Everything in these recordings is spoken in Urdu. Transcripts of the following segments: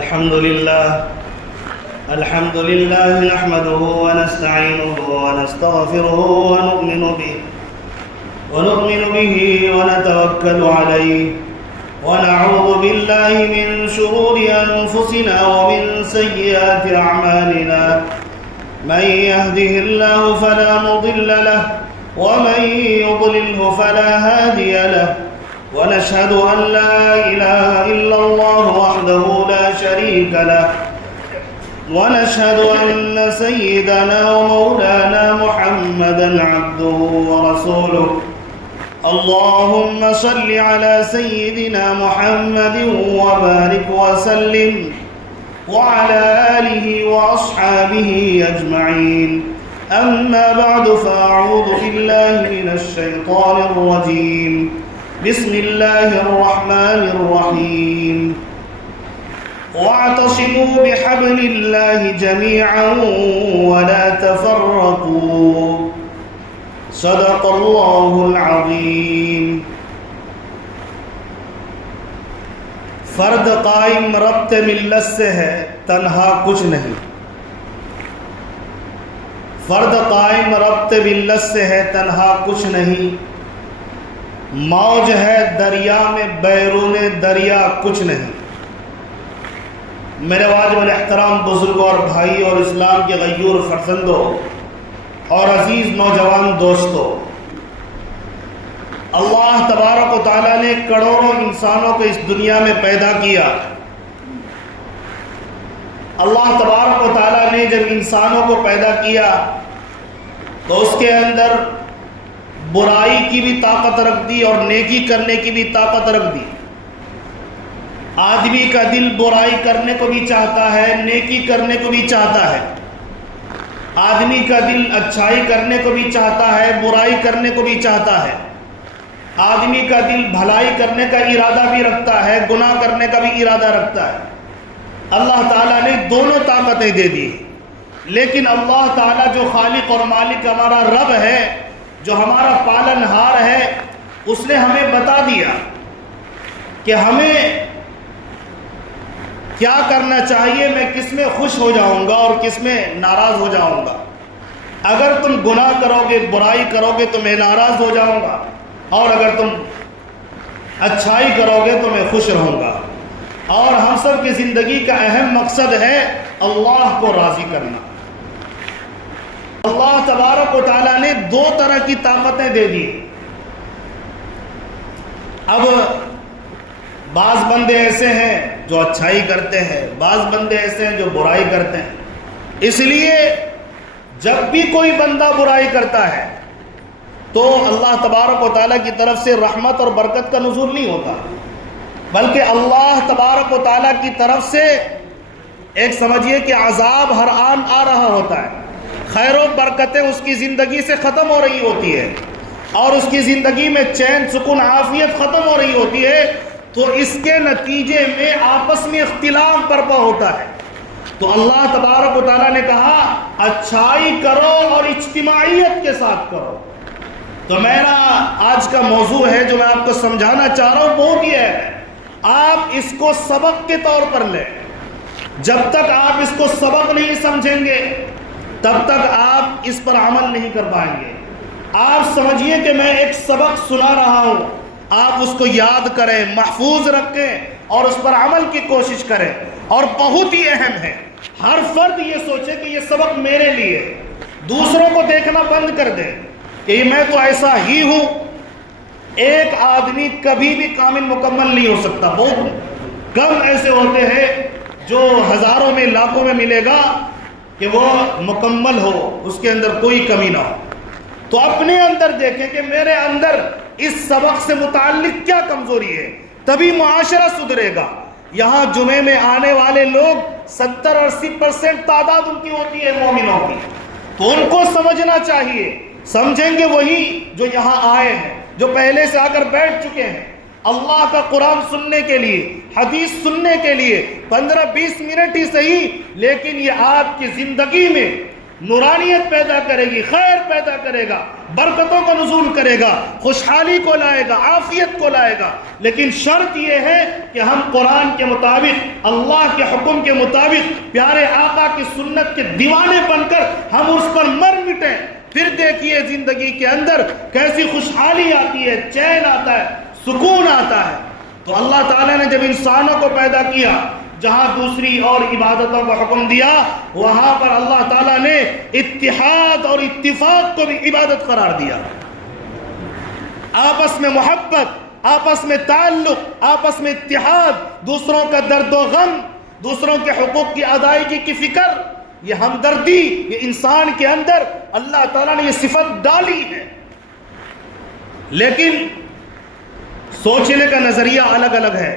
الحمد لله نحمده ونستعينه ونستغفره ونؤمن به ونتوكل عليه ونعوذ بالله من شرور أنفسنا ومن سيئات أعمالنا من يهده الله فلا مضل له ومن يضلله فلا هادي له ونشهد أن لا إله إلا الله وحده لا شريك له ونشهد أن سيدنا ومولانا محمدا عبده ورسوله اللهم صل على سيدنا محمد وبارك وسلم وعلى آله وأصحابه أجمعين أما بعد فأعوذ بالله من الشيطان الرجيم بسم الله الرحمن الرحيم واعتصموا بحبل الله جميعا ولا تفرقوا صدق الله العظيم فرد قائم ربط ملت سے ہے تنہا کچھ نہیں، فرد قائم ربط ملت سے ہے تنہا کچھ نہیں، موج ہے دریا میں بیرون دریا کچھ نہیں۔ میرے واجب الاحترام بزرگوں اور بھائی اور اسلام کے غیور فرزندوں اور عزیز نوجوان دوستوں، اللہ تبارک و تعالیٰ نے کروڑوں انسانوں کو اس دنیا میں پیدا کیا۔ اللہ تبارک و تعالیٰ نے جب انسانوں کو پیدا کیا تو اس کے اندر برائی کی بھی طاقت رکھ دی اور نیکی کرنے کی بھی طاقت رکھ دی۔ آدمی کا دل برائی کرنے کو بھی چاہتا ہے، نیکی کرنے کو بھی چاہتا ہے۔ آدمی کا دل اچھائی کرنے کو بھی چاہتا ہے، برائی کرنے کو بھی چاہتا ہے۔ آدمی کا دل بھلائی کرنے کا ارادہ بھی رکھتا ہے، گناہ کرنے کا بھی ارادہ رکھتا ہے۔ اللہ تعالیٰ نے دونوں طاقتیں دے دی، لیکن اللہ تعالیٰ جو خالق اور مالک ہمارا رب ہے، جو ہمارا پالن ہار ہے، اس نے ہمیں بتا دیا کہ ہمیں کیا کرنا چاہیے، میں کس میں خوش ہو جاؤں گا اور کس میں ناراض ہو جاؤں گا۔ اگر تم گناہ کرو گے، برائی کرو گے تو میں ناراض ہو جاؤں گا، اور اگر تم اچھائی کرو گے تو میں خوش رہوں گا۔ اور ہم سب کی زندگی کا اہم مقصد ہے اللہ کو راضی کرنا۔ اللہ تبارک و تعالیٰ نے دو طرح کی طاقتیں دے دی۔ اب بعض بندے ایسے ہیں جو اچھائی کرتے ہیں، بعض بندے ایسے ہیں جو برائی کرتے ہیں۔ اس لیے جب بھی کوئی بندہ برائی کرتا ہے تو اللہ تبارک و تعالیٰ کی طرف سے رحمت اور برکت کا نزول نہیں ہوتا، بلکہ اللہ تبارک و تعالیٰ کی طرف سے ایک سمجھیے کہ عذاب ہر آن آ رہا ہوتا ہے۔ خیر و برکتیں اس کی زندگی سے ختم ہو رہی ہوتی ہے، اور اس کی زندگی میں چین سکون عافیت ختم ہو رہی ہوتی ہے، تو اس کے نتیجے میں آپس میں اختلاف برپا ہوتا ہے۔ تو اللہ تبارک و تعالیٰ نے کہا اچھائی کرو اور اجتماعیت کے ساتھ کرو۔ تو میرا آج کا موضوع ہے جو میں آپ کو سمجھانا چاہ رہا ہوں، وہ یہ ہے آپ اس کو سبق کے طور پر لیں۔ جب تک آپ اس کو سبق نہیں سمجھیں گے تب تک آپ اس پر عمل نہیں کر پائیں گے۔ آپ سمجھیے کہ میں ایک سبق سنا رہا ہوں، آپ اس کو یاد کریں، محفوظ رکھیں اور اس پر عمل کی کوشش کریں۔ اور بہت ہی اہم ہے، ہر فرد یہ سوچے کہ یہ سبق میرے لیے، دوسروں کو دیکھنا بند کر دے کہ میں تو ایسا ہی ہوں۔ ایک آدمی کبھی بھی کامل مکمل نہیں ہو سکتا، بہت کم ایسے ہوتے ہیں جو ہزاروں میں لاکھوں میں ملے گا کہ وہ مکمل ہو، اس کے اندر کوئی کمی نہ ہو۔ تو اپنے اندر دیکھیں کہ میرے اندر اس سبق سے متعلق کیا کمزوری ہے، تبھی معاشرہ سدھرے گا۔ یہاں جمعے میں آنے والے لوگ 70-80% تعداد ان کی ہوتی ہے مومنوں کی، تو ان کو سمجھنا چاہیے۔ سمجھیں گے وہی جو یہاں آئے ہیں، جو پہلے سے آ کر بیٹھ چکے ہیں اللہ کا قرآن سننے کے لیے، حدیث سننے کے لیے 15-20 منٹ ہی صحیح، لیکن یہ آپ کی زندگی میں نورانیت پیدا کرے گی، خیر پیدا کرے گا، برکتوں کو نزول کرے گا، خوشحالی کو لائے گا، عافیت کو لائے گا۔ لیکن شرط یہ ہے کہ ہم قرآن کے مطابق، اللہ کے حکم کے مطابق، پیارے آقا کی سنت کے دیوانے بن کر ہم اس پر مر مٹیں۔ پھر دیکھیے زندگی کے اندر کیسی خوشحالی آتی ہے، چین آتا ہے، سکون آتا ہے۔ تو اللہ تعالیٰ نے جب انسانوں کو پیدا کیا، جہاں دوسری اور عبادتوں کو حکم دیا، وہاں پر اللہ تعالیٰ نے اتحاد اور اتفاق کو بھی عبادت قرار دیا۔ آپس میں محبت، آپس میں تعلق، آپس میں اتحاد، دوسروں کا درد و غم، دوسروں کے حقوق کی ادائیگی کی فکر، یہ ہمدردی، یہ انسان کے اندر اللہ تعالیٰ نے یہ صفت ڈالی ہے۔ لیکن سوچنے کا نظریہ الگ الگ ہے۔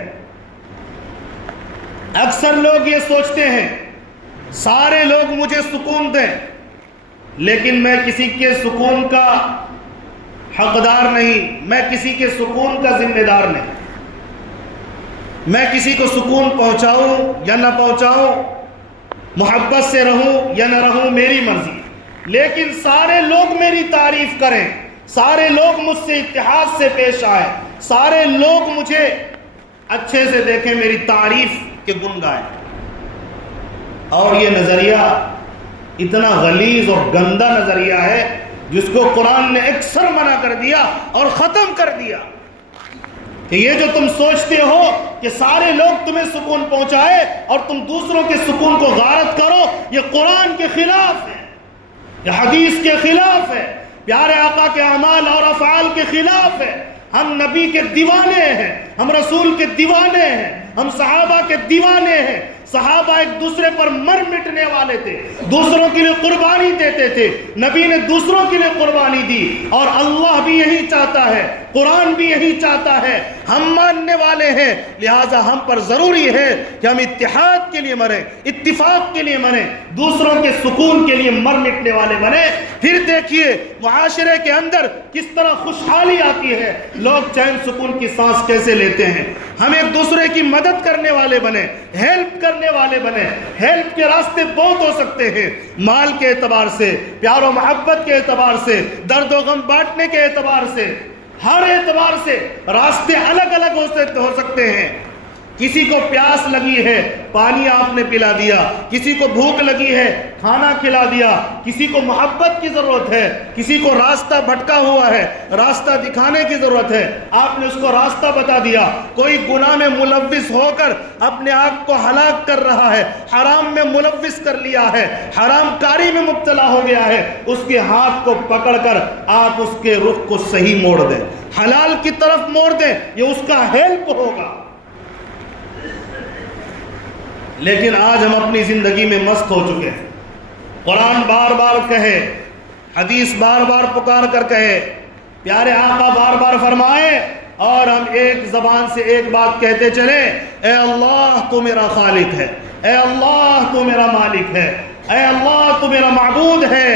اکثر لوگ یہ سوچتے ہیں سارے لوگ مجھے سکون دیں، لیکن میں کسی کے سکون کا حقدار نہیں، میں کسی کے سکون کا ذمہ دار نہیں، میں کسی کو سکون پہنچاؤں یا نہ پہنچاؤں، محبت سے رہوں یا نہ رہوں، میری مرضی۔ لیکن سارے لوگ میری تعریف کریں، سارے لوگ مجھ سے اتحاد سے پیش آئیں، سارے لوگ مجھے اچھے سے دیکھیں، میری تعریف کے گن گائیں۔ اور یہ نظریہ اتنا غلیظ اور گندا نظریہ ہے جس کو قرآن نے اکثر منع کر دیا اور ختم کر دیا، کہ یہ جو تم سوچتے ہو کہ سارے لوگ تمہیں سکون پہنچائے اور تم دوسروں کے سکون کو غارت کرو، یہ قرآن کے خلاف ہے، یہ حدیث کے خلاف ہے، پیارے آقا کے اعمال اور افعال کے خلاف ہے۔ ہم نبی کے دیوانے ہیں، ہم رسول کے دیوانے ہیں، ہم صحابہ کے دیوانے ہیں۔ صحابہ ایک دوسرے پر مر مٹنے والے تھے، دوسروں کے لیے قربانی دیتے تھے، نبی نے دوسروں کے لیے قربانی دی، اور اللہ بھی یہی چاہتا ہے، قرآن بھی یہی چاہتا ہے۔ ہم ماننے والے ہیں، لہٰذا ہم پر ضروری ہے کہ ہم اتحاد کے لیے مریں، اتفاق کے لیے مریں، دوسروں کے سکون کے لیے مر مٹنے والے بنیں۔ پھر دیکھیے معاشرے کے اندر کس طرح خوشحالی آتی ہے، لوگ چین سکون کی سانس کیسے لیتے ہیں۔ ہم ایک دوسرے کی مدد کرنے والے بنیں، ہیلپ کرنے والے بنیں۔ ہیلپ کے راستے بہت ہو سکتے ہیں، مال کے اعتبار سے، پیار و محبت کے اعتبار سے، درد و غم بانٹنے کے اعتبار سے، ہر اعتبار سے راستے الگ الگ ہو سکتے ہیں۔ کسی کو پیاس لگی ہے، پانی آپ نے پلا دیا، کسی کو بھوک لگی ہے، کھانا کھلا دیا، کسی کو محبت کی ضرورت ہے، کسی کو راستہ بھٹکا ہوا ہے، راستہ دکھانے کی ضرورت ہے، آپ نے اس کو راستہ بتا دیا۔ کوئی گناہ میں ملوث ہو کر اپنے آپ کو ہلاک کر رہا ہے، حرام میں ملوث کر لیا ہے، حرام کاری میں مبتلا ہو گیا ہے، اس کے ہاتھ کو پکڑ کر آپ اس کے رخ کو صحیح موڑ دیں، حلال کی طرف موڑ دیں، یہ اس کا ہیلپ ہوگا۔ لیکن آج ہم اپنی زندگی میں مست ہو چکے ہیں، قرآن بار بار کہے، حدیث بار بار پکار کر کہے، پیارے آقا بار بار فرمائے، اور ہم ایک زبان سے ایک بات کہتے چلیں، اے اللہ تو میرا خالق ہے، اے اللہ تو میرا مالک ہے، اے اللہ تو میرا معبود ہے،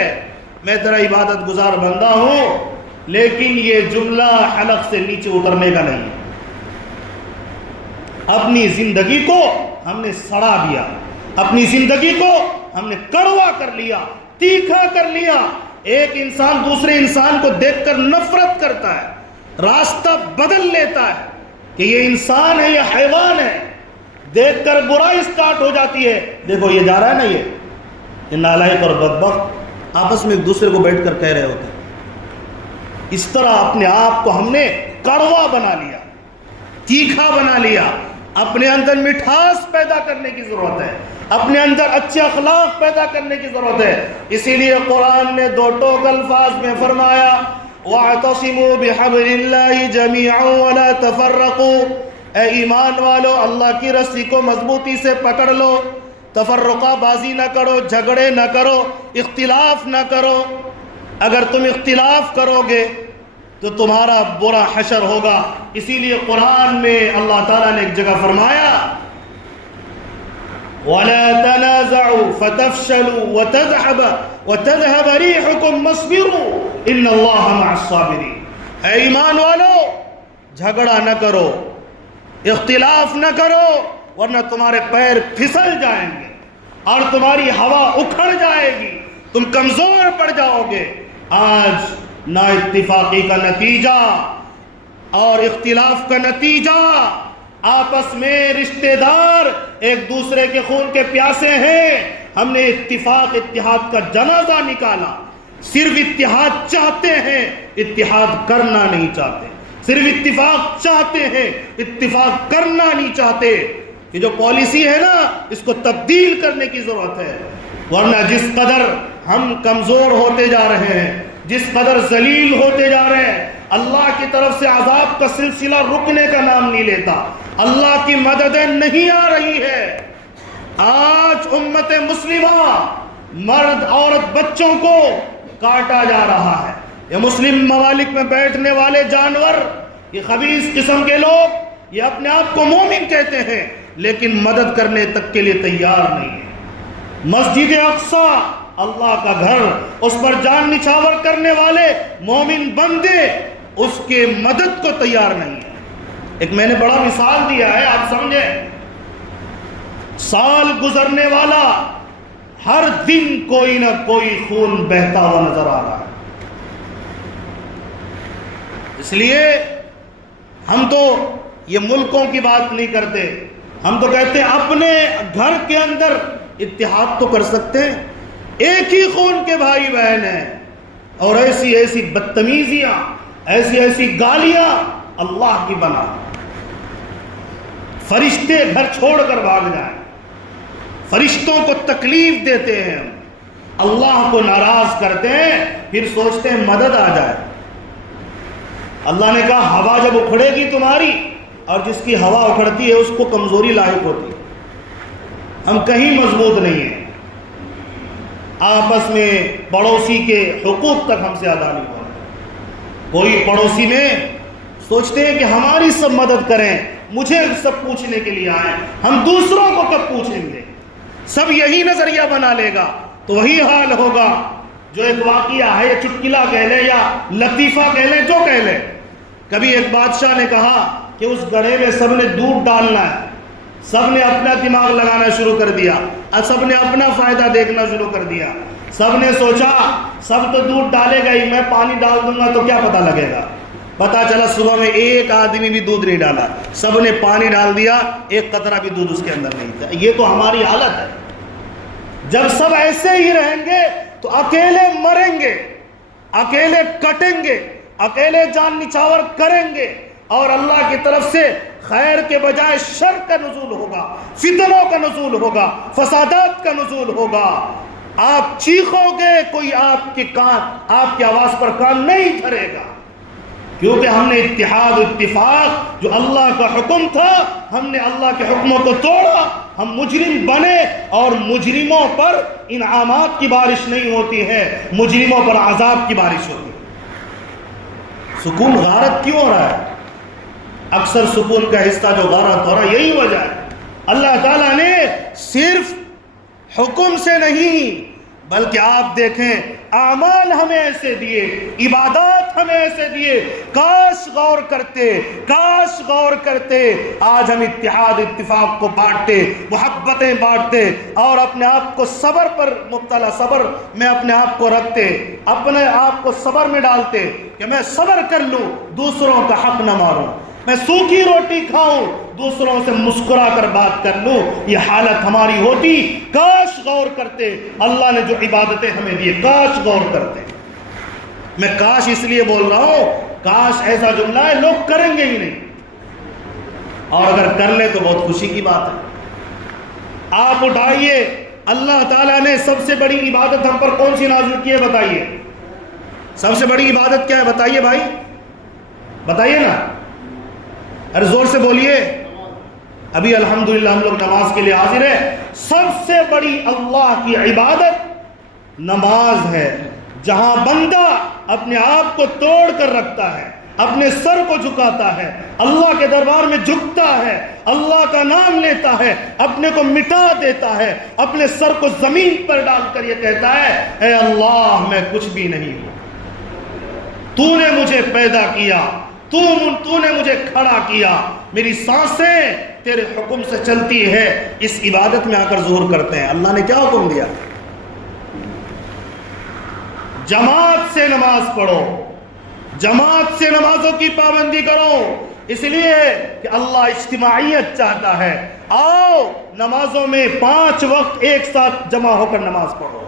میں تیرا عبادت گزار بندہ ہوں۔ لیکن یہ جملہ حلق سے نیچے اترنے کا نہیں ہے۔ اپنی زندگی کو ہم نے سڑا دیا، اپنی زندگی کو ہم نے کڑوا کر لیا، تیکھا کر لیا۔ ایک انسان دوسرے انسان کو دیکھ کر نفرت کرتا ہے، راستہ بدل لیتا ہے کہ یہ انسان ہے یا حیوان ہے، دیکھ کر برائی سٹارٹ ہو جاتی ہے۔ دیکھو یہ جا رہا ہے نا، یہ نالائق اور بدبخت آپس میں ایک دوسرے کو بیٹھ کر کہہ رہے ہوتے ہیں۔ اس طرح اپنے آپ کو ہم نے کڑوا بنا لیا، تیکھا بنا لیا۔ اپنے اندر مٹھاس پیدا کرنے کی ضرورت ہے، اپنے اندر اچھے اخلاق پیدا کرنے کی ضرورت ہے۔ اسی لیے قرآن نے دو ٹوک الفاظ میں فرمایا، وَاعْتَصِمُوا بِحَبْلِ اللَّهِ جَمِيعًا وَلَا تَفَرَّقُوا، اے ایمان والو اللہ کی رسی کو مضبوطی سے پکڑ لو، تفرقہ بازی نہ کرو، جھگڑے نہ کرو، اختلاف نہ کرو۔ اگر تم اختلاف کرو گے تو تمہارا برا حشر ہوگا۔ اسی لیے قرآن میں اللہ تعالیٰ نے ایک جگہ فرمایا، وَلَا تَنَازَعُوا فَتَفْشَلُوا وَتَذْهَبَ رِيحُكُمْ وَاصْبِرُوا إِنَّ اللَّهَ مَعَ الصَّابِرِينَ۔ اے ایمان والو جھگڑا نہ کرو، اختلاف نہ کرو، ورنہ تمہارے پیر پھسل جائیں گے اور تمہاری ہوا اکھڑ جائے گی، تم کمزور پڑ جاؤ گے۔ آج نا اتفاقی کا نتیجہ اور اختلاف کا نتیجہ، آپس میں رشتہ دار ایک دوسرے کے خون کے پیاسے ہیں، ہم نے اتفاق اتحاد کا جنازہ نکالا۔ صرف اتحاد چاہتے ہیں، اتحاد کرنا نہیں چاہتے، صرف اتفاق چاہتے ہیں، اتفاق کرنا نہیں چاہتے۔ یہ جو پالیسی ہے نا، اس کو تبدیل کرنے کی ضرورت ہے، ورنہ جس قدر ہم کمزور ہوتے جا رہے ہیں، جس قدر ذلیل ہوتے جا رہے ہیں، اللہ کی طرف سے عذاب کا سلسلہ رکنے کا نام نہیں لیتا، اللہ کی مددیں نہیں آ رہی ہے۔ آج امت مسلمہ مرد عورت بچوں کو کاٹا جا رہا ہے۔ یہ مسلم ممالک میں بیٹھنے والے جانور، یہ خبیث قسم کے لوگ، یہ اپنے آپ کو مومن کہتے ہیں لیکن مدد کرنے تک کے لیے تیار نہیں ہے۔ مسجد اقصی اللہ کا گھر، اس پر جان نچھاور کرنے والے مومن بندے اس کے مدد کو تیار نہیں ہے۔ ایک میں نے بڑا مثال دیا ہے، آپ سمجھیں۔ سال گزرنے والا، ہر دن کوئی نہ کوئی خون بہتا ہوا نظر آ رہا ہے۔ اس لیے ہم تو یہ ملکوں کی بات نہیں کرتے، ہم تو کہتے ہیں اپنے گھر کے اندر اتحاد تو کر سکتے ہیں، ایک ہی خون کے بھائی بہن ہیں، اور ایسی ایسی بدتمیزیاں، ایسی ایسی گالیاں اللہ کی بنا، فرشتے گھر چھوڑ کر بھاگ جائیں، فرشتوں کو تکلیف دیتے ہیں، اللہ کو ناراض کرتے ہیں، پھر سوچتے ہیں مدد آ جائے۔ اللہ نے کہا ہوا جب اکھڑے گی تمہاری، اور جس کی ہوا اکھڑتی ہے اس کو کمزوری لاحق ہوتی ہے۔ ہم کہیں مضبوط نہیں ہیں، آپس میں پڑوسی کے حقوق تک ہم سے ادا نہیں ہو رہا۔ کوئی پڑوسی میں سوچتے ہیں کہ ہماری سب مدد کریں، مجھے سب پوچھنے کے لیے آئیں، ہم دوسروں کو کب پوچھیں گے؟ سب یہی نظریہ بنا لے گا تو وہی حال ہوگا جو ایک واقعہ ہے، یا چٹکلا کہہ لیں یا لطیفہ کہہ لیں، جو کہہ لیں۔ کبھی ایک بادشاہ نے کہا کہ اس گڑھے میں سب نے دودھ ڈالنا ہے، سب نے اپنا دماغ لگانا شروع کر دیا، اور سب نے اپنا فائدہ دیکھنا شروع کر دیا۔ سب نے سوچا سب تو دودھ ڈالے گا ہی، میں پانی ڈال دوں گا تو کیا پتہ لگے گا؟ پتا چلا صبح میں ایک آدمی بھی دودھ نہیں ڈالا، سب نے پانی ڈال دیا، ایک قطرہ بھی دودھ اس کے اندر نہیں تھا۔ یہ تو ہماری حالت ہے۔ جب سب ایسے ہی رہیں گے تو اکیلے مریں گے، اکیلے کٹیں گے، اکیلے جان نچھاور کریں گے، اور اللہ کی طرف سے خیر کے بجائے شر کا نزول ہوگا، فتنوں کا نزول ہوگا، فسادات کا نزول ہوگا۔ آپ چیخو گے، کوئی آپ کی آواز پر کان نہیں دھرے گا، کیونکہ ہم نے اتحاد اتفاق جو اللہ کا حکم تھا، ہم نے اللہ کے حکموں کو توڑا، ہم مجرم بنے، اور مجرموں پر انعامات کی بارش نہیں ہوتی ہے، مجرموں پر عذاب کی بارش ہوتی ہے۔ سکون غارت کیوں ہو رہا ہے؟ اکثر سکون کا حصہ جو غارت ہو رہا ہے یہی وجہ ہے۔ اللہ تعالیٰ نے صرف حکم سے نہیں بلکہ آپ دیکھیں اعمال ہمیں ایسے دیے، عبادات ہمیں ایسے دیے، کاش غور کرتے، کاش غور کرتے۔ آج ہم اتحاد اتفاق کو بانٹتے، محبتیں بانٹتے، اور اپنے آپ کو صبر پر مبتلا، صبر میں اپنے آپ کو رکھتے، اپنے آپ کو صبر میں ڈالتے کہ میں صبر کر لوں، دوسروں کا حق نہ ماروں، میں سوکھی روٹی کھاؤں، دوسروں سے مسکرا کر بات کر لوں۔ یہ حالت ہماری ہوتی، کاش غور کرتے، اللہ نے جو عبادتیں ہمیں دی کاش غور کرتے۔ میں کاش اس لیے بول رہا ہوں، کاش ایسا جملہ ہے لوگ کریں گے ہی نہیں، اور اگر کر لیں تو بہت خوشی کی بات ہے۔ آپ اٹھائیے، اللہ تعالیٰ نے سب سے بڑی عبادت ہم پر کون سی نازل کی ہے؟ بتائیے، سب سے بڑی عبادت کیا ہے؟ بتائیے بھائی، بتائیے نا، ارے زور سے بولیے۔ ابھی الحمدللہ ہم لوگ نماز کے لیے حاضر ہیں۔ سب سے بڑی اللہ کی عبادت نماز ہے، جہاں بندہ اپنے آپ کو توڑ کر رکھتا ہے، اپنے سر کو جھکاتا ہے، اللہ کے دربار میں جھکتا ہے، اللہ کا نام لیتا ہے، اپنے کو مٹا دیتا ہے، اپنے سر کو زمین پر ڈال کر یہ کہتا ہے، اے اللہ میں کچھ بھی نہیں ہوں، تو نے مجھے پیدا کیا، تو نے مجھے کھڑا کیا، میری سانسیں تیرے حکم سے چلتی ہے۔ اس عبادت میں آ کر ظہور کرتے ہیں۔ اللہ نے کیا حکم دیا؟ جماعت سے نماز پڑھو، جماعت سے نمازوں کی پابندی کرو، اس لیے کہ اللہ اجتماعیت چاہتا ہے۔ آؤ نمازوں میں 5 وقت ایک ساتھ جمع ہو کر نماز پڑھو،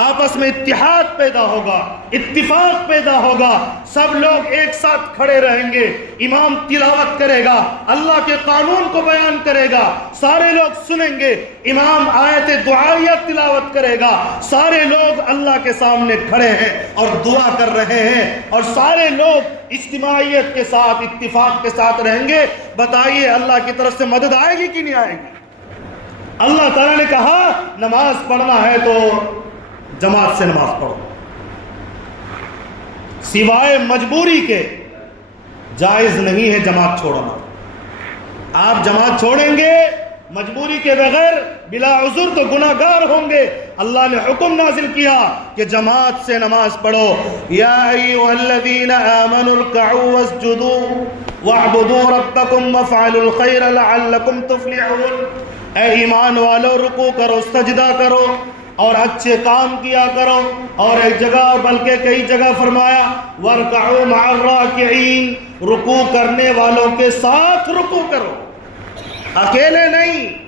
آپس میں اتحاد پیدا ہوگا، اتفاق پیدا ہوگا، سب لوگ ایک ساتھ کھڑے رہیں گے، امام تلاوت کرے گا، اللہ کے قانون کو بیان کرے گا، سارے لوگ سنیں گے، امام آیت دعائیہ تلاوت کرے گا، سارے لوگ اللہ کے سامنے کھڑے ہیں اور دعا کر رہے ہیں، اور سارے لوگ اجتماعیت کے ساتھ اتفاق کے ساتھ رہیں گے۔ بتائیے اللہ کی طرف سے مدد آئے گی کہ نہیں آئے گی؟ اللہ تعالیٰ نے کہا نماز پڑھنا ہے تو جماعت سے نماز پڑھو، سوائے مجبوری کے جائز نہیں ہے جماعت چھوڑنا۔ آپ جماعت چھوڑیں گے مجبوری کے بغیر بلا عذر تو گناہگار ہوں گے۔ اللہ نے حکم نازل کیا کہ جماعت سے نماز پڑھو۔ یا ایھا الذین آمنوا ارکعوا واسجدوا واعبدوا ربکم وافعلوا الخیر لعلکم تفلحون۔ اے ایمان والو، رکوع کرو، سجدہ کرو اور اچھے کام کیا کرو، اور ایک جگہ بلکہ کئی جگہ فرمایا وارکعوا مع الراکعین، رکوع کرنے والوں کے ساتھ رکوع کرو، اکیلے نہیں۔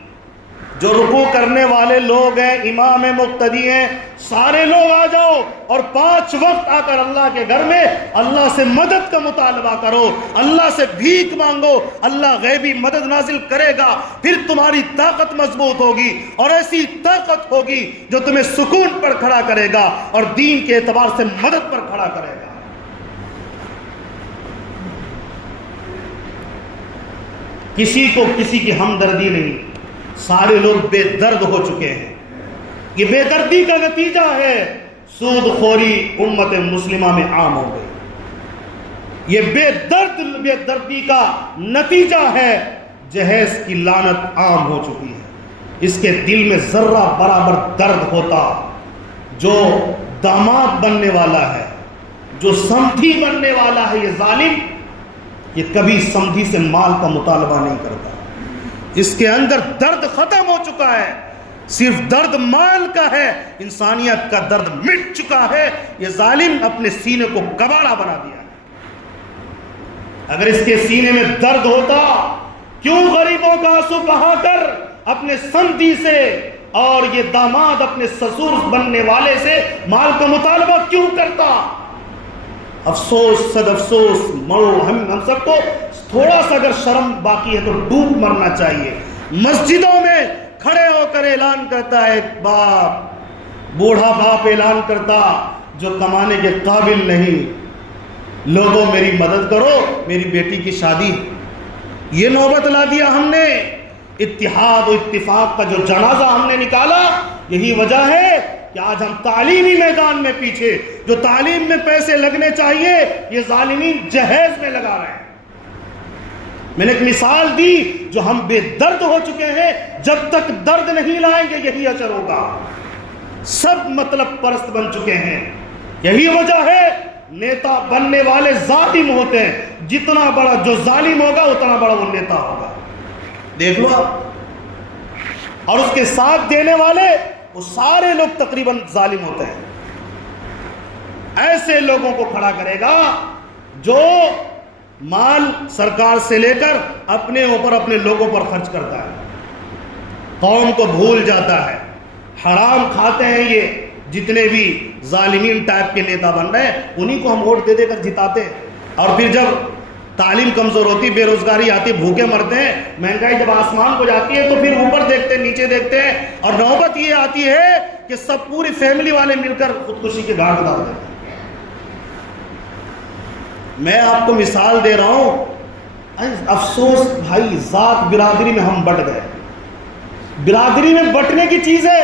جو رکوع کرنے والے لوگ ہیں، امام مقتدی ہیں، سارے لوگ آ جاؤ اور 5 وقت آ کر اللہ کے گھر میں اللہ سے مدد کا مطالبہ کرو، اللہ سے بھیک مانگو، اللہ غیبی مدد نازل کرے گا، پھر تمہاری طاقت مضبوط ہوگی، اور ایسی طاقت ہوگی جو تمہیں سکون پر کھڑا کرے گا اور دین کے اعتبار سے مدد پر کھڑا کرے گا۔ کسی کو کسی کی ہمدردی نہیں، سارے لوگ بے درد ہو چکے ہیں۔ یہ بے دردی کا نتیجہ ہے سود خوری امت مسلمہ میں عام ہو گئی۔ یہ بے دردی کا نتیجہ ہے جہیز کی لعنت عام ہو چکی ہے۔ اس کے دل میں ذرہ برابر درد ہوتا، جو داماد بننے والا ہے، جو سمدھی بننے والا ہے، یہ ظالم، یہ کبھی سمدھی سے مال کا مطالبہ نہیں کرتا۔ اس کے اندر درد ختم ہو چکا ہے، صرف درد مال کا ہے، انسانیت کا درد مٹ چکا ہے۔ یہ ظالم اپنے سینے کو کباڑا بنا دیا ہے۔ اگر اس کے سینے میں درد ہوتا، کیوں غریبوں کا آنسو بہا کر اپنے سمدھی سے اور یہ داماد اپنے سسور بننے والے سے مال کا مطالبہ کیوں کرتا؟ افسوس، صد افسوس، مرو ہم سب کو تھوڑا سا اگر شرم باقی ہے تو ڈوب مرنا چاہیے۔ مسجدوں میں کھڑے ہو کر اعلان کرتا ہے ایک باپ، بوڑھا باپ اعلان کرتا جو کمانے کے قابل نہیں، لوگوں میری مدد کرو، میری بیٹی کی شادی۔ یہ نوبت لا دیا ہم نے۔ اتحاد و اتفاق کا جو جنازہ ہم نے نکالا، یہی وجہ ہے کہ آج ہم تعلیمی میدان میں پیچھے، جو تعلیم میں پیسے لگنے چاہیے یہ ظالمین جہیز میں لگا رہے ہیں۔ میں نے ایک مثال دی، جو ہم بے درد ہو چکے ہیں، جب تک درد نہیں لائیں گے یہی اثر ہوگا۔ سب مطلب پرست بن چکے ہیں، یہی وجہ ہے نیتا بننے والے ظالم ہوتے ہیں۔ جتنا بڑا جو ظالم ہوگا اتنا بڑا وہ نیتا ہوگا، دیکھ لو آپ۔ اور اس کے ساتھ دینے والے وہ سارے لوگ تقریباً ظالم ہوتے ہیں۔ ایسے لوگوں کو کھڑا کرے گا جو مال سرکار سے لے کر اپنے اوپر اپنے لوگوں پر خرچ کرتا ہے، قوم کو بھول جاتا ہے، حرام کھاتے ہیں۔ یہ جتنے بھی ظالمین ٹائپ کے نیتا بن رہے ہیں انہی کو ہم ووٹ دے دے کر جتاتے ہیں، اور پھر جب تعلیم کمزور ہوتی، بے روزگاری آتی، بھوکے مرتے ہیں، مہنگائی جب آسمان کو جاتی ہے تو پھر اوپر دیکھتے ہیں، نیچے دیکھتے ہیں، اور نوبت یہ آتی ہے کہ سب پوری فیملی والے مل کر خودکشی کے گھاٹ اتار دیتے ہیں۔ میں آپ کو مثال دے رہا ہوں، افسوس بھائی، ذات برادری میں ہم بٹ گئے۔ برادری میں بٹنے کی چیز ہے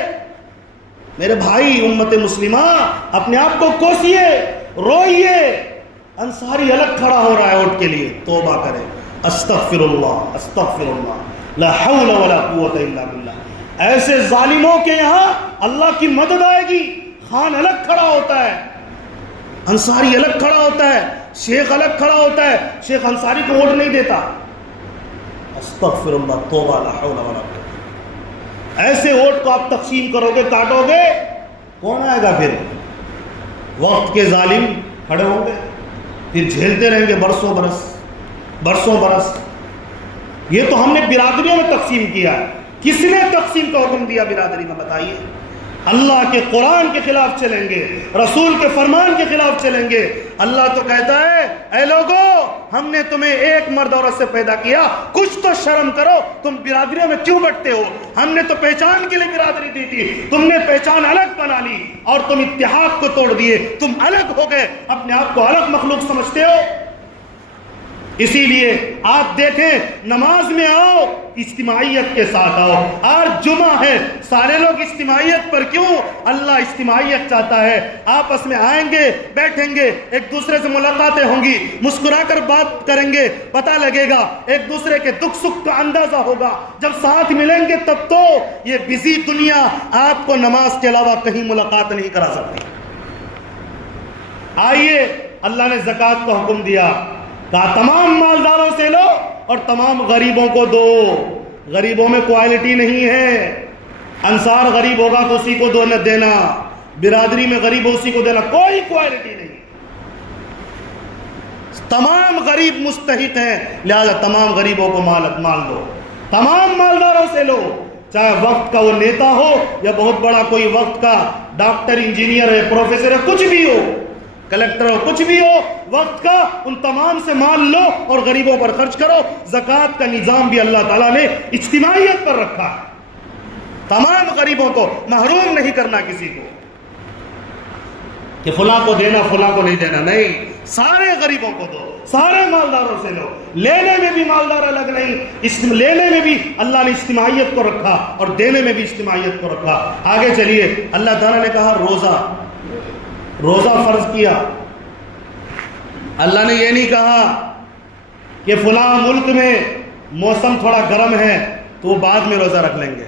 میرے بھائی، امت مسلمہ اپنے آپ کو کوسیے، روئیے۔ انصاری الگ کھڑا ہو رہا ہے ووٹ کے لیے، توبہ کرے، استغفر اللہ استغفر اللہ، لا حول ولا قوت الا باللہ۔ ایسے ظالموں کے یہاں اللہ کی مدد آئے گی۔ خان الگ کھڑا ہوتا ہے، انصاری الگ کھڑا ہوتا ہے، شیخ الگ کھڑا ہوتا ہے، شیخ انصاری کو ووٹ نہیں دیتا۔ استغفر اللہ، توبہ، لا حول ولا قوت۔ ایسے ووٹ کو آپ تقسیم کرو گے، کاٹو گے، کون آئے گا پھر؟ وقت کے ظالم کھڑے ہوں گے، پھر جھیلتے رہیں گے برسوں برس۔ یہ تو ہم نے برادریوں میں تقسیم کیا ہے، کس نے تقسیم کا حکم دیا برادری میں بتائیے؟ اللہ کے قرآن کے خلاف چلیں گے، رسول کے فرمان کے خلاف چلیں گے۔ اللہ تو کہتا ہے اے لوگو، ہم نے تمہیں ایک مرد عورت سے پیدا کیا، کچھ تو شرم کرو، تم برادریوں میں کیوں بٹتے ہو؟ ہم نے تو پہچان کے لیے برادری دی تھی، تم نے پہچان الگ بنا لی اور تم اتحاد کو توڑ دیے، تم الگ ہو گئے، اپنے آپ کو الگ مخلوق سمجھتے ہو۔ اسی لیے آپ دیکھیں، نماز میں آؤ اجتماعیت کے ساتھ آؤ۔ آج جمعہ ہے، سارے لوگ اجتماعیت پر کیوں؟ اللہ اجتماعیت چاہتا ہے، آپس میں آئیں گے، بیٹھیں گے، ایک دوسرے سے ملاقاتیں ہوں گی، مسکرا کر بات کریں گے، پتہ لگے گا، ایک دوسرے کے دکھ سکھ کا اندازہ ہوگا۔ جب ساتھ ملیں گے تب تو یہ بزی دنیا آپ کو نماز کے علاوہ کہیں ملاقات نہیں کرا سکتی۔ آئیے، اللہ نے زکوٰۃ کا حکم دیا، کہا تمام مالداروں سے لو اور تمام غریبوں کو دو۔ غریبوں میں کوالٹی نہیں ہے، انصار غریب ہوگا تو اسی کو دینا، برادری میں غریب ہو اسی کو دینا، کوئی کوالٹی نہیں۔ تمام غریب مستحق ہیں، لہذا تمام غریبوں کو مال دو، تمام مالداروں سے لو، چاہے وقت کا وہ نیتا ہو یا بہت بڑا کوئی وقت کا ڈاکٹر، انجینئر ہے، پروفیسر ہے، کچھ بھی ہو، کلیکٹر ہو، کچھ بھی ہو، وقت کا ان تمام سے مال لو اور غریبوں پر خرچ کرو۔ زکوٰۃ کا نظام بھی اللہ تعالیٰ نے اجتماعیت پر رکھا ہے، تمام غریبوں کو محروم نہیں کرنا کسی کو کہ فلاں کو دینا فلاں کو نہیں دینا، نہیں، سارے غریبوں کو دو، سارے مالداروں سے لو۔ لینے میں بھی مالدار الگ نہیں، لینے میں بھی اللہ نے اجتماعیت کو رکھا اور دینے میں بھی اجتماعیت کو رکھا۔ آگے چلیے، اللہ تعالیٰ نے کہا روزہ فرض کیا۔ اللہ نے یہ نہیں کہا کہ فلاں ملک میں موسم تھوڑا گرم ہے تو بعد میں روزہ رکھ لیں گے،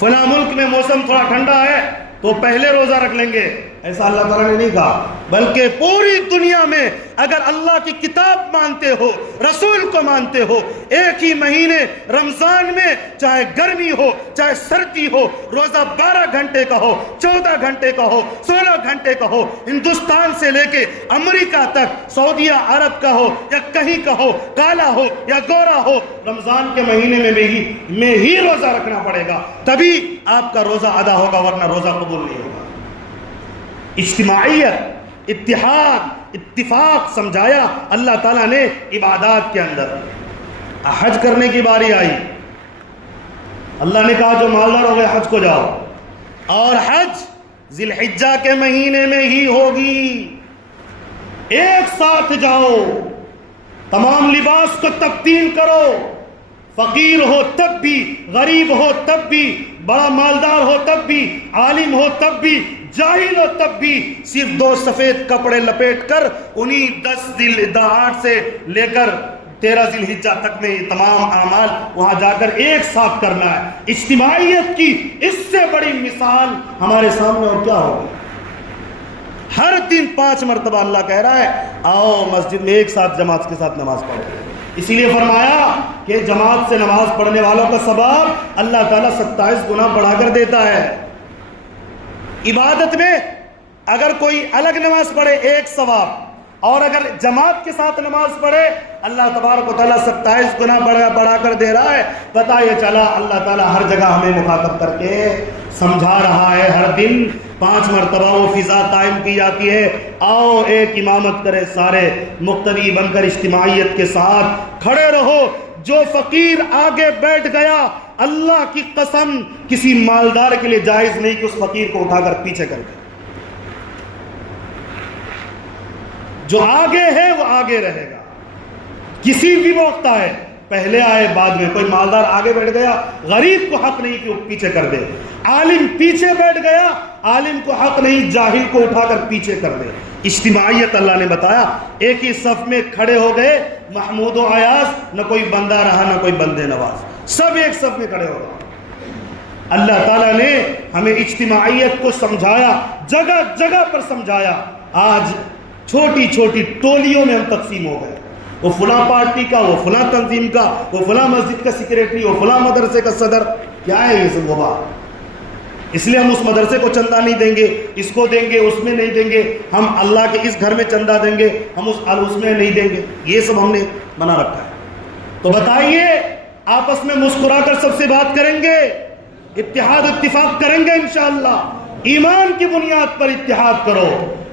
فلاں ملک میں موسم تھوڑا ٹھنڈا ہے تو پہلے روزہ رکھ لیں گے، ایسا اللہ تعالیٰ نے نہیں کہا، بلکہ پوری دنیا میں اگر اللہ کی کتاب مانتے ہو، رسول کو مانتے ہو، ایک ہی مہینے رمضان میں چاہے گرمی ہو چاہے سردی ہو، روزہ 12 گھنٹے کا ہو، 14 گھنٹے کا ہو، 16 گھنٹے کا ہو، ہندوستان سے لے کے امریکہ تک، سعودیہ عرب کا ہو یا کہیں کا ہو، کالا ہو یا گورا ہو، رمضان کے مہینے میں ہی روزہ رکھنا پڑے گا، تبھی آپ کا روزہ ادا ہوگا، ورنہ روزہ قبول نہیں ہوگا۔ اجتماعیت، اتحاد، اتفاق سمجھایا اللہ تعالیٰ نے عبادات کے اندر۔ حج کرنے کی باری آئی، اللہ نے کہا جو مالدار ہو گئے حج کو جاؤ، اور حج ذی الحجہ کے مہینے میں ہی ہوگی، ایک ساتھ جاؤ، تمام لباس کو تبدیل کرو، فقیر ہو تب بھی، غریب ہو تب بھی، بڑا مالدار ہو تب بھی، عالم ہو تب بھی، جاہل ہو تب بھی، صرف 2 سفید کپڑے لپیٹ کر انہی 10 ذی-الحجہ سے لے کر 13 ذی-الحجہ تک میں یہ تمام اعمال وہاں جا کر ایک ساتھ کرنا ہے۔ اجتماعیت کی اس سے بڑی مثال ہمارے سامنے اور کیا ہوگی؟ ہر دن 5 مرتبہ اللہ کہہ رہا ہے آؤ مسجد میں ایک ساتھ جماعت کے ساتھ نماز پڑھو، اسی لیے فرمایا کہ جماعت سے نماز پڑھنے والوں کا ثواب اللہ تعالیٰ 27 گنا بڑھا کر دیتا ہے۔ عبادت میں اگر کوئی الگ نماز پڑھے 1 ثواب، اور اگر جماعت کے ساتھ نماز پڑھے اللہ تبارک و تعالیٰ 27 گنا بڑھا کر دے رہا ہے۔ پتہ یہ چلا اللہ تعالیٰ ہر جگہ ہمیں مخاطب کر کے سمجھا رہا ہے، ہر دن 5 مرتبہ وہ فضا قائم کی جاتی ہے، آؤ ایک امامت کرے، سارے مقتدی بن کر اجتماعیت کے ساتھ کھڑے رہو۔ جو فقیر آگے بیٹھ گیا، اللہ کی قسم کسی مالدار کے لیے جائز نہیں کہ اس فقیر کو اٹھا کر پیچھے کر دے، جو آگے ہے وہ آگے رہے گا، کسی بھی وقت آئے، پہلے آئے بعد میں، کوئی مالدار آگے بیٹھ گیا، غریب کو حق نہیں کہ وہ پیچھے کر دے، عالم پیچھے بیٹھ گیا، عالم کو حق نہیں جاہل کو اٹھا کر پیچھے کر دے۔ اجتماعیت اللہ نے بتایا، ایک ہی صف میں کھڑے ہو گئے، محمود و ایاز، نہ کوئی بندہ رہا نہ کوئی بندے نواز، سب ایک صف میں کھڑے ہو گئے۔ اللہ تعالیٰ نے ہمیں اجتماعیت کو سمجھایا، جگہ جگہ پر سمجھایا۔ آج چھوٹی چھوٹی ٹولیوں میں ہم تقسیم ہو گئے، وہ فلاں پارٹی کا، وہ فلاں تنظیم کا، وہ فلاں مسجد کا سیکریٹری، وہ فلاں مدرسے کا صدر، کیا ہے یہ سب وبا؟ اس لیے ہم اس مدرسے کو چندہ نہیں دیں گے، اس کو دیں گے، اس میں نہیں دیں گے، ہم اللہ کے اس گھر میں چندہ دیں گے، ہم اس میں نہیں دیں گے، یہ سب ہم نے بنا رکھا ہے۔ تو بتائیے، آپس میں مسکرا کر سب سے بات کریں گے، اتحاد اتفاق کریں گے انشاءاللہ۔ ایمان کی بنیاد پر اتحاد کرو،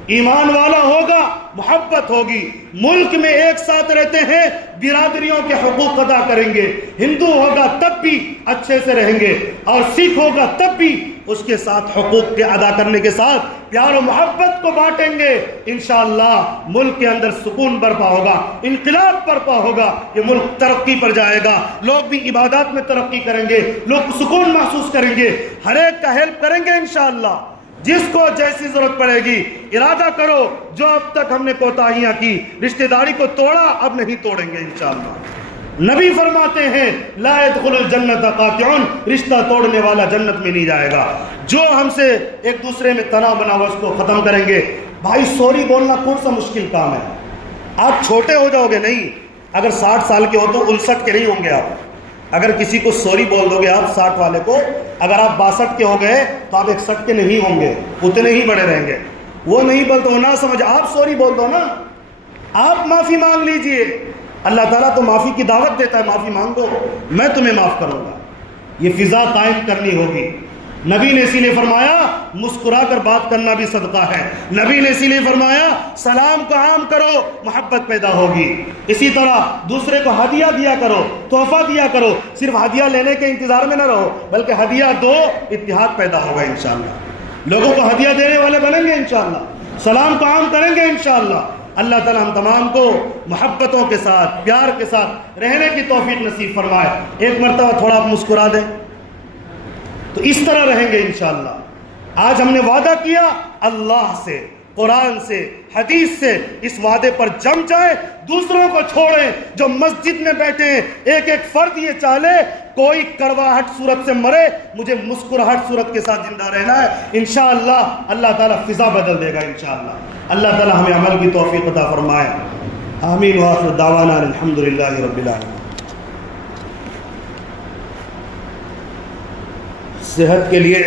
ایمان والا ہوگا، محبت ہوگی، ملک میں ایک ساتھ رہتے ہیں، برادریوں کے حقوق ادا کریں گے، ہندو ہوگا تب بھی اچھے سے رہیں گے، اور سکھ ہوگا تب بھی اس کے ساتھ حقوق کے ادا کرنے کے ساتھ پیار و محبت کو بانٹیں گے، انشاءاللہ ملک کے اندر سکون برپا ہوگا، انقلاب برپا ہوگا، یہ ملک ترقی پر جائے گا، لوگ بھی عبادات میں ترقی کریں گے، لوگ سکون محسوس کریں گے، ہر ایک کا ہیلپ کریں گے انشاءاللہ۔ جس کو جیسی ضرورت پڑے گی، ارادہ کرو جو اب تک ہم نے کوتاہیاں کی، رشتہ داری کو توڑا، اب نہیں توڑیں گے انشاءاللہ۔ نبی فرماتے ہیں لا يدخل الجنت قاطعون، رشتہ توڑنے والا جنت میں نہیں جائے گا۔ جو ہم سے ایک دوسرے میں تناؤ بنا ہوا اس کو ختم کریں گے۔ بھائی سوری بولنا کون سا مشکل کام ہے؟ آپ چھوٹے ہو جاؤ گے نہیں، اگر 60 سال کے ہو تو 59 کے نہیں ہوں گے آپ۔ اگر کسی کو سوری بول دو گے آپ 60 والے کو، اگر آپ 62 کے ہو گئے تو آپ 61 کے نہیں ہوں گے، اتنے ہی بڑے رہیں گے۔ وہ نہیں بولتے ہو نہ سمجھ، آپ سوری بول دو نا، آپ معافی مانگ لیجئے، اللہ تعالیٰ تو معافی کی دعوت دیتا ہے، معافی مانگو، میں تمہیں معاف کروں گا۔ یہ فضا قائم کرنی ہوگی۔ نبی نے اسی لیے فرمایا مسکرا کر بات کرنا بھی صدقہ ہے، نبی نے اسی لیے فرمایا سلام کو عام کرو، محبت پیدا ہوگی۔ اسی طرح دوسرے کو ہدیہ دیا کرو، تحفہ دیا کرو، صرف ہدیہ لینے کے انتظار میں نہ رہو، بلکہ ہدیہ دو، اتحاد پیدا ہوگا انشاءاللہ۔ لوگوں کو ہدیہ دینے والے بنیں گے انشاءاللہ، سلام کو عام کریں گے انشاءاللہ۔ اللہ تعالیٰ ہم تمام کو محبتوں کے ساتھ، پیار کے ساتھ رہنے کی توفیق نصیب فرمائے۔ ایک مرتبہ تھوڑا آپ مسکرا دیں تو اس طرح رہیں گے انشاءاللہ۔ آج ہم نے وعدہ کیا اللہ سے، قرآن سے، حدیث سے، اس وعدے پر جم جائیں، دوسروں کو چھوڑیں۔ جو مسجد میں بیٹھے ہیں ایک ایک فرد یہ چاہے کوئی کڑواہٹ صورت سے مرے، مجھے مسکراہٹ صورت کے ساتھ زندہ رہنا ہے، انشاءاللہ اللہ تعالیٰ فضا بدل دے گا انشاءاللہ۔ اللہ تعالیٰ ہمیں عمل کی توفیق عطا فرمائے۔ آمین وآخر دعوانا الحمدللہ رب العالمین۔ صحت کے لیے